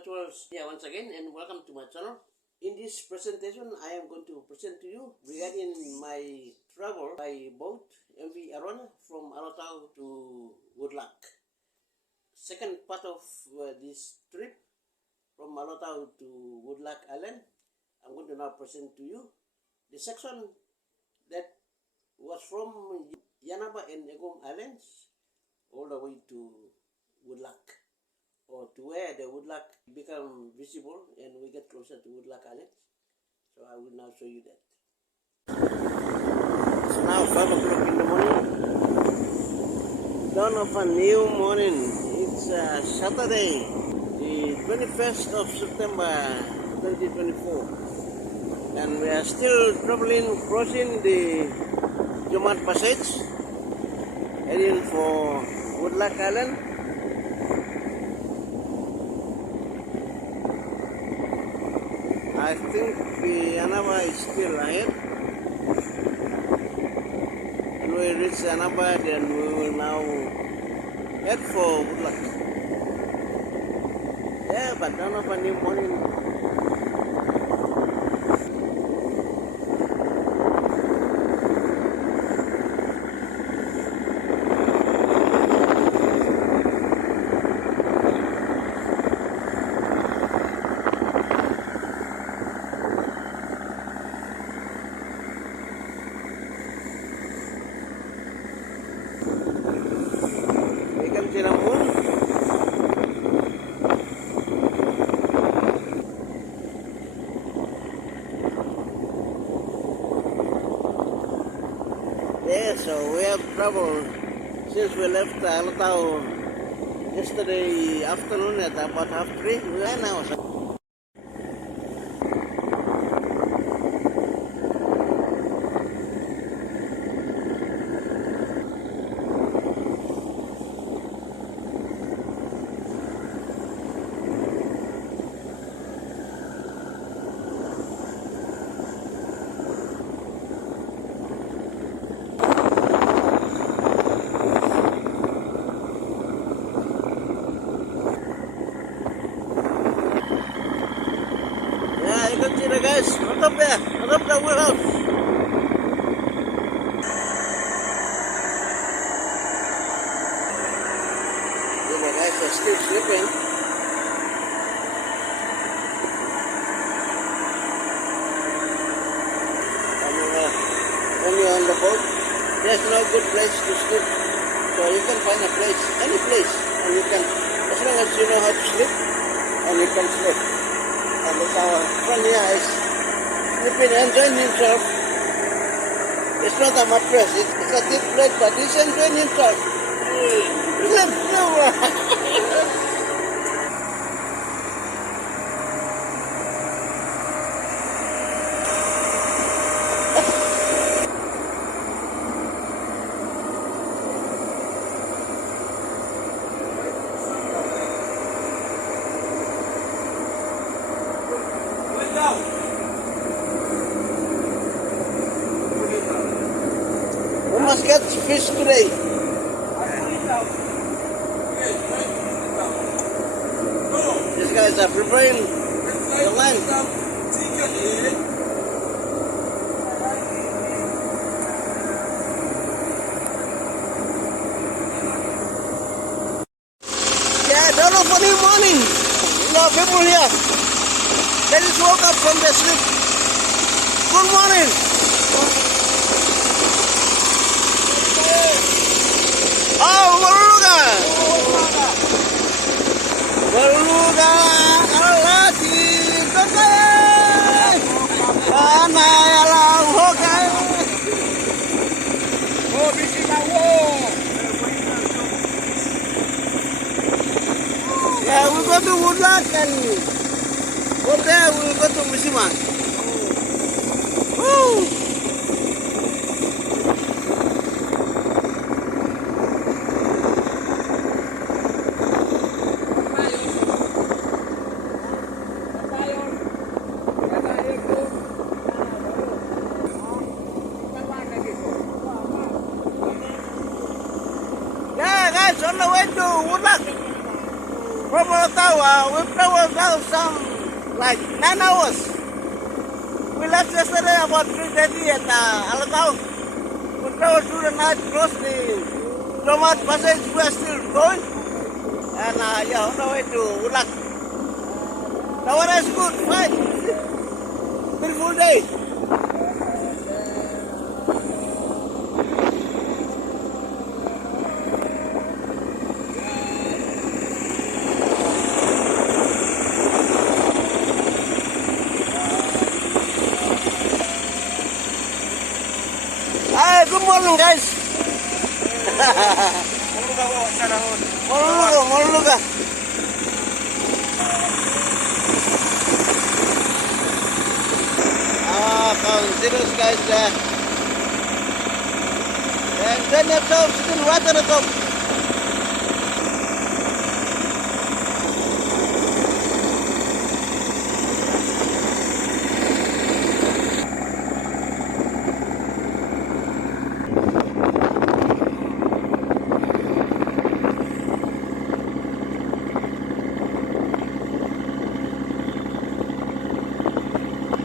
Atolls here once again, and welcome to my channel. In this presentation, I am going to present to you regarding my travel by boat MV Arona from Alotau to Woodlark. Second part of this trip from Alotau to Woodlark Island, I'm going to now present to you the section that was from Yanaba and Egom Islands all the way to Woodlark, or to where the Woodlark become visible and we get closer to Woodlark Island. So I will now show you that. It's now 5 o'clock in the morning. Dawn of a new morning. It's Saturday, the 21st of September 2024. And we are still traveling, crossing the Jumat Passage, heading for Woodlark Island. I think the Yanaba is still ahead. When we reach Yanaba, then we will now head for Woodlark. Yeah, but dawn of a new morning. Yeah, so we have traveled since we left Alotau yesterday afternoon at about 3:30. We are now. You can see the guys on top there, on top the wheelhouse. The guys are still sleeping. And when you're on the boat, there's no good place to sleep. So you can find a place, any place, and you can, as long as you know how to sleep, and you can sleep. And look our friend here is sleeping, enjoying himself. It's not a mattress, it's a deep bed, but he's enjoying himself. We must catch fish today. These guys are preparing the line. Yeah, dawn of a new morning. People here. They just woke up from their sleep. Good morning. Oh, Beluga, alati, tokai, anai alang hokai. Oh, bikin mawo. Yeah, we go to Woodlark and go there. We go to Misima. Woo! Yeah, guys, on the way to Woodlark. From Alotau, we traveled now some like 9 hours. We left yesterday about 3:30 at Alotau. We traveled through the night, crossed the Tomat Passage. We are still going. And yeah, on the way to Woodlark. The weather is good, fine. Beautiful day. Hi, good morning, guys. Morning. Continuous guys there. And then you have still water at top.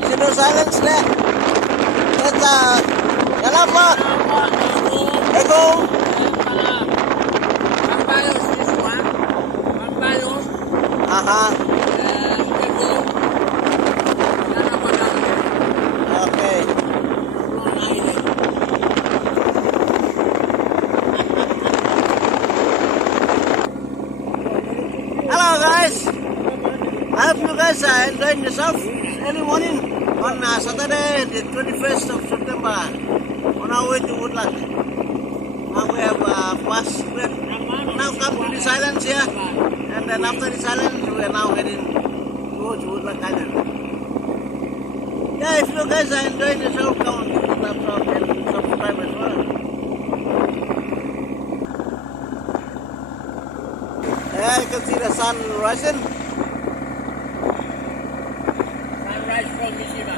Continuous islands there. That's Yanaba and Egom. Okay. Hello guys. I hope you guys are enjoying yourself. It's early morning on Saturday, the 21st of September, on our way to Woodlark. Now we have passed, we have now come to this island here, and then after this island, we are now heading towards Woodlark Island. Yeah, if you guys are enjoying yourself, come on, give it a thumbs up and subscribe as well. Yeah, you can see the sun rising. Sunrise from Mishima.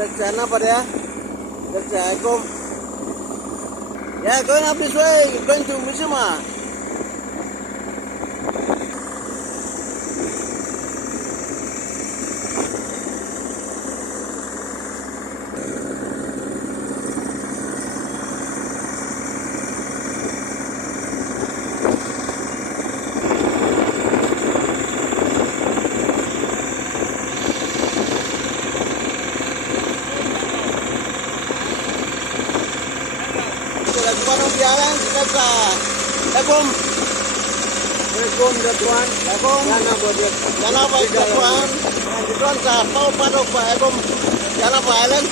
That's Yanaba there. That's Egom. Yeah, going up this way, going to Mishima. That's one of the islands. That's Egom. Egom, that one. Egom. Yanaba is that one. And this one's a part of Egom, Yanaba Island.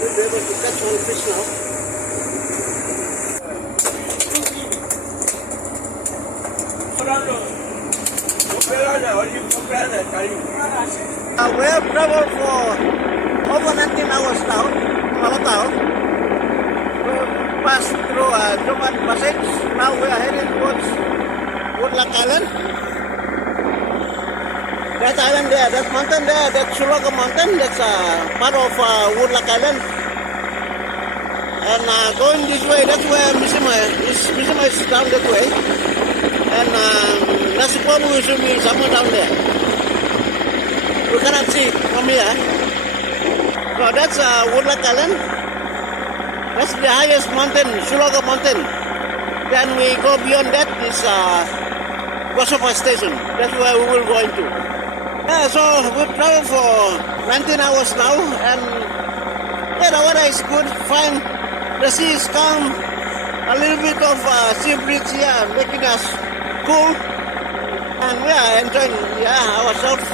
We'll be able to catch one fish now. We have traveled for over 19 hours now from Alotau. We passed through Tomat Passage. Now we are heading towards Woodlark Island. That island there, that mountain there, that Sulaga mountain, that's part of Woodlark Island. And going this way, that's where Mishima is. Mishima is down that way. And Nasiporu should be somewhere down there. We cannot see from here. So that's Woodlark Island. That's the highest mountain, Sulaga Mountain. Then we go beyond that is Gosopa Station. That's where we will go into. Yeah, so we've traveled for 19 hours now, and yeah, the weather is good, fine. The sea is calm. A little bit of sea breeze here, making us cool, and we are enjoying ourselves.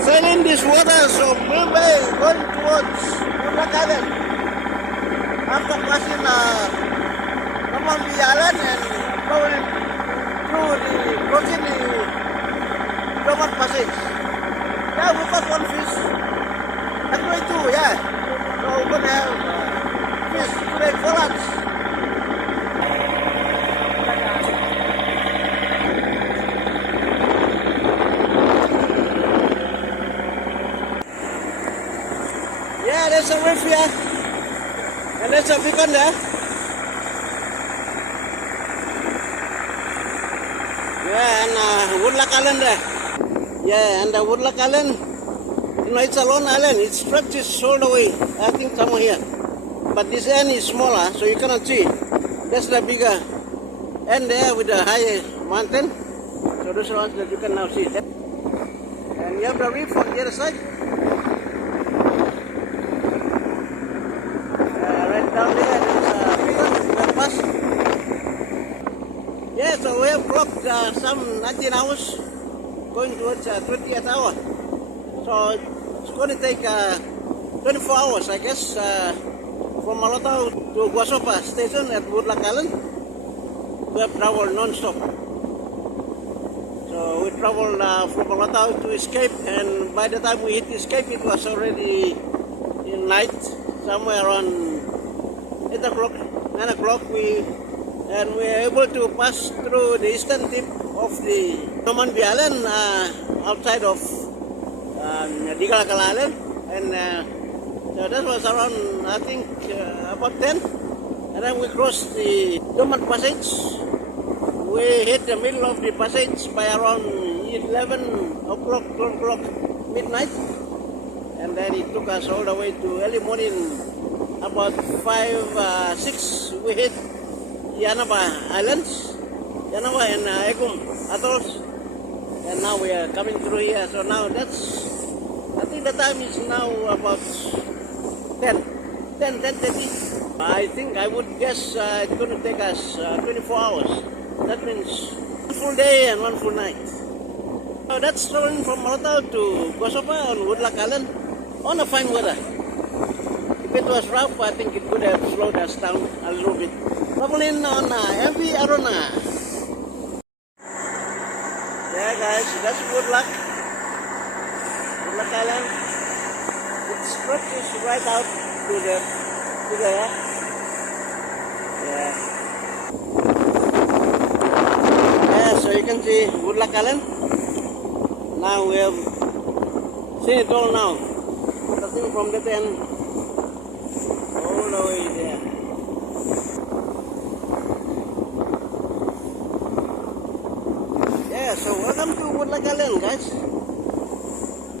Sailing this water, so Milne Bay going towards Woodlark Island. After passing Yanaba Island and going through crossing the Dormant Passage. Yeah, we caught one fish. Actually two, yeah. So we're gonna have fish today for lunch. Yeah, there's a reef here. And there's a beacon there. Yeah, and Woodlark Island there. Yeah, and the Woodlark Island, you know, it's a lone island. It stretches all the way, I think somewhere here. But this end is smaller, so you cannot see. That's the bigger end there with the high mountain. So those are ones that you can now see. And you have the reef on the other side. Right down there, there's a beacon, bus. Yeah, so we have clocked some 19 hours. Going towards 20th hour. So it's going to take 24 hours, I guess, from Alotau to Gosopa Station at Woodlark Island. We have traveled non-stop. So we traveled from Alotau to Escape, and by the time we hit Escape, it was already in night, somewhere around 8 o'clock, 9 o'clock. We were able to pass through the eastern tip of the Yanaba Island outside of Digalakala Island, and so that was around, I think, about 10, and then we crossed the Dormant Passage. We hit the middle of the passage by around 11 o'clock, 12 o'clock, midnight, and then it took us all the way to early morning, about 5, 6, we hit Yanaba Islands, Yanaba and Egom Atolls, and now we are coming through here. So now that's, I think the time is now about 10:30. I think I would guess it's going to take us 24 hours. That means one full day and one full night. So that's traveling from Alotau to Gosopa on Woodlark Island on a fine weather. If it was rough, I think it could have slowed us down a little bit. Traveling on MV Arona. Yeah guys, that's Woodlark Island. It stretches right out to there. Yeah. Yeah, so you can see Woodlark Island. Now we have seen it all now. Starting from that end